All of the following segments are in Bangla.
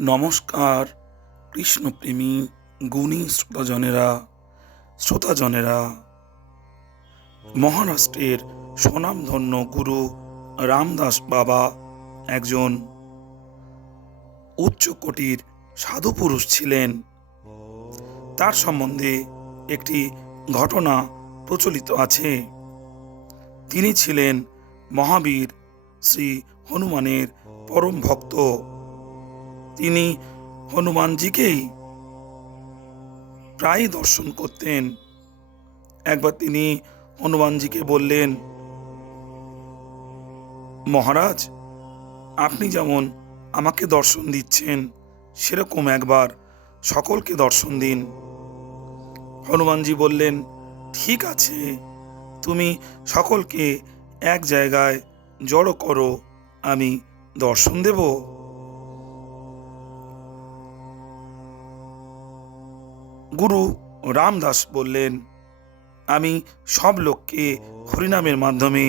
নমস্কার কৃষ্ণপ্রেমী গুণী শ্রোতাজনেরা। মহারাষ্ট্রের স্বনামধন্য গুরু রামদাস বাবা একজন উচ্চকোটির সাধু পুরুষ ছিলেন। তার সম্বন্ধে একটি ঘটনা প্রচলিত আছে। তিনি ছিলেন মহাবীর শ্রী হনুমানের পরম ভক্ত। তিনি হনুমানজিকেই প্রায় দর্শন করতেন। একবার তিনি হনুমানজিকে বললেন, মহারাজ, আপনি যেমন আমাকে দর্শন দিচ্ছেন সেরকম একবার সকলকে দর্শন দিন। হনুমানজি বললেন, ঠিক আছে, তুমি সকলকে এক জায়গায় জড়ো করো, আমি দর্শন দেব। গুরু রামদাস বললেন, আমি সব লোককে হরিনামের মাধ্যমে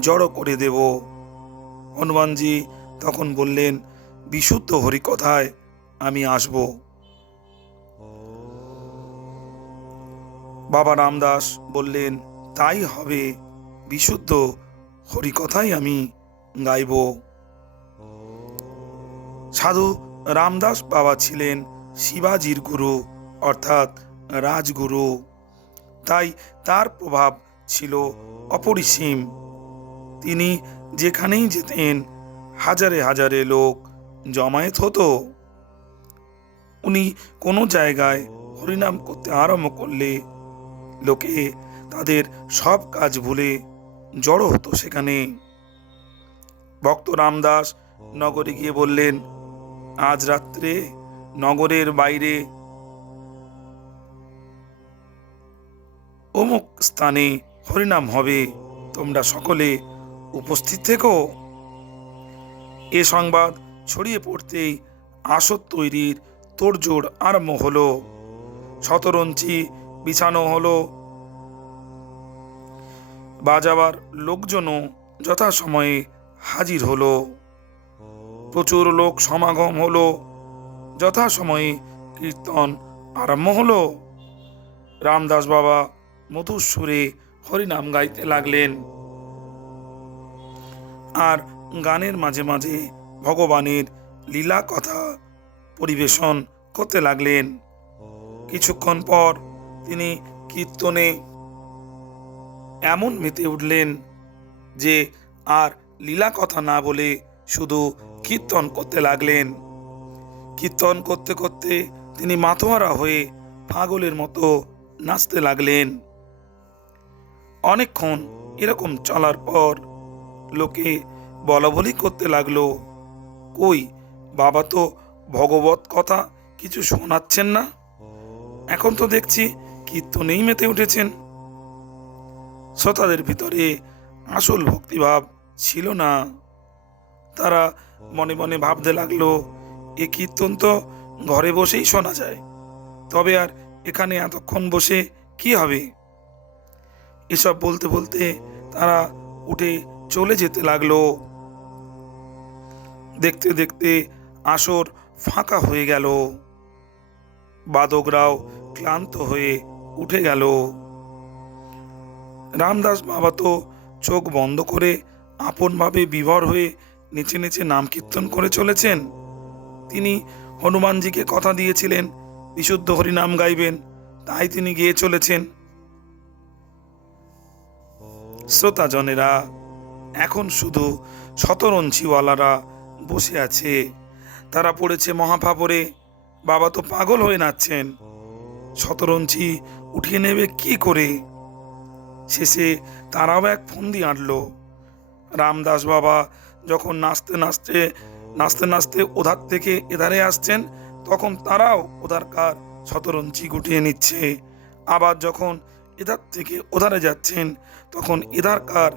জড়ো করে দেব। হনুমানজি তখন বললেন, বিশুদ্ধ হরিকথায় আমি আসব। বাবা রামদাস বললেন, তাই হবে, বিশুদ্ধ হরিকথাই আমি গাইব। সাধু রামদাস বাবা ছিলেন শিবাজির গুরু, অর্থাৎ রাজগুরু। তাই তার প্রভাব ছিল অপরিসীম। তিনি যেখানেই যেতেন হাজারে হাজারে লোক জমায়েত হতো। উনি কোনো জায়গায় হরিনাম করতে আরম্ভ করলে লোকে তাদের সব কাজ ভুলে জড়ো হতো সেখানে। ভক্ত রামদাস নগরে গিয়ে বললেন, আজ রাত্রে নগরের বাইরে অমুক স্থানে হরিনাম হবে, তোমরা সকলে উপস্থিত থেকো। এ সংবাদ ছড়িয়ে পড়তেই আসর তৈরির তোড়জোড় আরম্ভ হলো। শতরঞ্চি বিছানো হলো। বাজাবার লোকজনও যথাসময়ে হাজির হলো। প্রচুর লোক সমাগম হলো। যথাসময়ে কীর্তন আরম্ভ হলো। রামদাস বাবা মধুর সুরে হরিনাম গাইতে লাগলেন আর গানের মাঝে মাঝে ভগবানের লীলা কথা পরিবেশন করতে লাগলেন। কিছুক্ষণ পর তিনি কীর্তনে এমন মেতে উঠলেন যে আর লীলা কথা না বলে শুধু কীর্তন করতে লাগলেন। কীর্তন করতে করতে তিনি মাথোয়ারা হয়ে পাগলের মতো নাচতে লাগলেন। অনেকক্ষণ এরকম চলার পর লোকে বলাবলি করতে লাগলো, কই বাবা তো ভগবত কথা কিছু শোনাচ্ছেন না, এখন তো দেখছি কীর্তনেই মেতে উঠেছেন। শ্রোতাদের ভিতরে আসল ভক্তিভাব ছিল না। তারা মনে মনে ভাবতে লাগলো, এ কীর্তন তো ঘরে বসেই শোনা যায়, তবে আর এখানে এতক্ষণ বসে কি হবে। এসব বলতে বলতে তারা উঠে চলে যেতে লাগলো। দেখতে দেখতে আসর ফাঁকা হয়ে গেল। বাদকরাও ক্লান্ত হয়ে উঠে গেল। রামদাস বাবা তো চোখ বন্ধ করে আপনভাবে বিভোর হয়ে নেচে নেচে নাম কীর্তন করে চলেছেন। তিনি হনুমানজিকে কথা দিয়েছিলেন বিশুদ্ধ হরিনাম গাইবেন, তাই তিনি গেয়ে চলেছেন। শ্রোতাজনেরা, এখন শুধু শতরঞ্চিওয়ালারা বসে আছে। তারা পড়েছে মহাফাপরে। বাবা তো পাগল হয়ে নাচছেন। শতরঞ্চি উঠিয়ে নেবে কি করে? শেষে তারাও এক ফন্দি আঁটল। রামদাস বাবা যখন নাচতে নাচতে নাচতে নাচতে ওধার থেকে এধারে আসছেন, তখন তারাও ওধারকার শতরঞ্চি গুটিয়ে নিচ্ছে। আবার যখন এধার থেকে ওধারে যাচ্ছেন, তখন এধারকার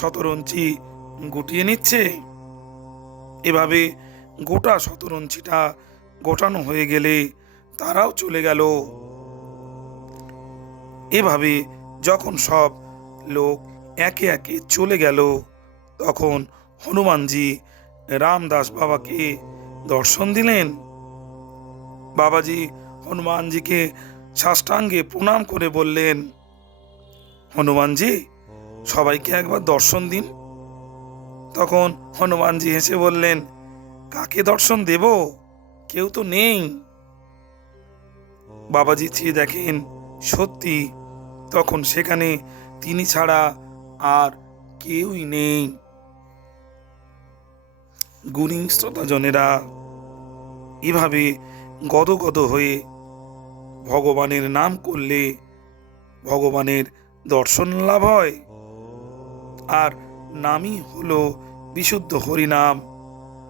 শতরঞ্চি গুটিয়ে নিচ্ছে। এভাবে গোটা শতরঞ্চিটা গোটানো হয়ে গেলে তারাও চলে গেল। এভাবে যখন সব লোক একে একে চলে গেল, তখন হনুমানজি রামদাস বাবাকে দর্শন দিলেন। বাবাজি হনুমানজিকে সাষ্টাঙ্গে প্রণাম করে বললেন, হনুমানজি, সবাইকে একবার দর্শন দিন। তখন হনুমানজি হেসে বললেন, কাকে দর্শন দেব? কেউ তো নেই। বাবাজি চেয়ে দেখেন, সত্যি তখন সেখানে তিনি ছাড়া আর কেউই নেই। গুণী শ্রোতাজনেরা, এভাবে গদগদ হয়ে ভগবানের নাম করলে ভগবানের দর্শন লাভ হয়। আর নামই হলো বিশুদ্ধ হরিনাম,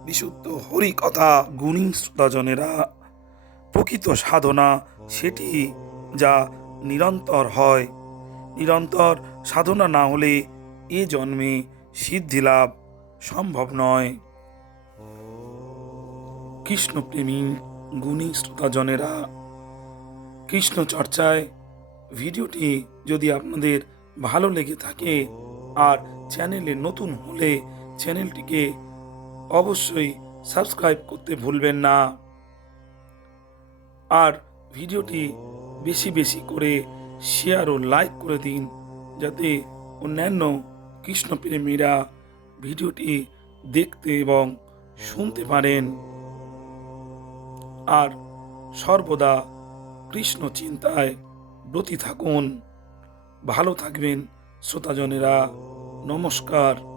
বিশুদ্ধ হরি কথা। গুণী শ্রোতাজনেরা, প্রকৃত সাধনা সেটি যা নিরন্তর হয়। নিরন্তর সাধনা না হলে এ জন্মে সিদ্ধি লাভ সম্ভব নয়। কৃষ্ণপ্রেমী গুণী শ্রোতাজনেরা, কৃষ্ণ চর্চায় ভিডিওটি যদি আপনাদের ভালো লেগে থাকে আর চ্যানেলে নতুন হলে চ্যানেলটিকে অবশ্যই সাবস্ক্রাইব করতে ভুলবেন না। আর ভিডিওটি বেশি বেশি করে শেয়ার ও লাইক করে দিন, যাতে অন্যান্য কৃষ্ণপ্রেমীরা ভিডিওটি দেখতে এবং শুনতে পারেন। আর সর্বদা কৃষ্ণ চিন্তায় ব্রতী থাকুন। ভালো থাকবেন শ্রোতাজনেরা। নমস্কার।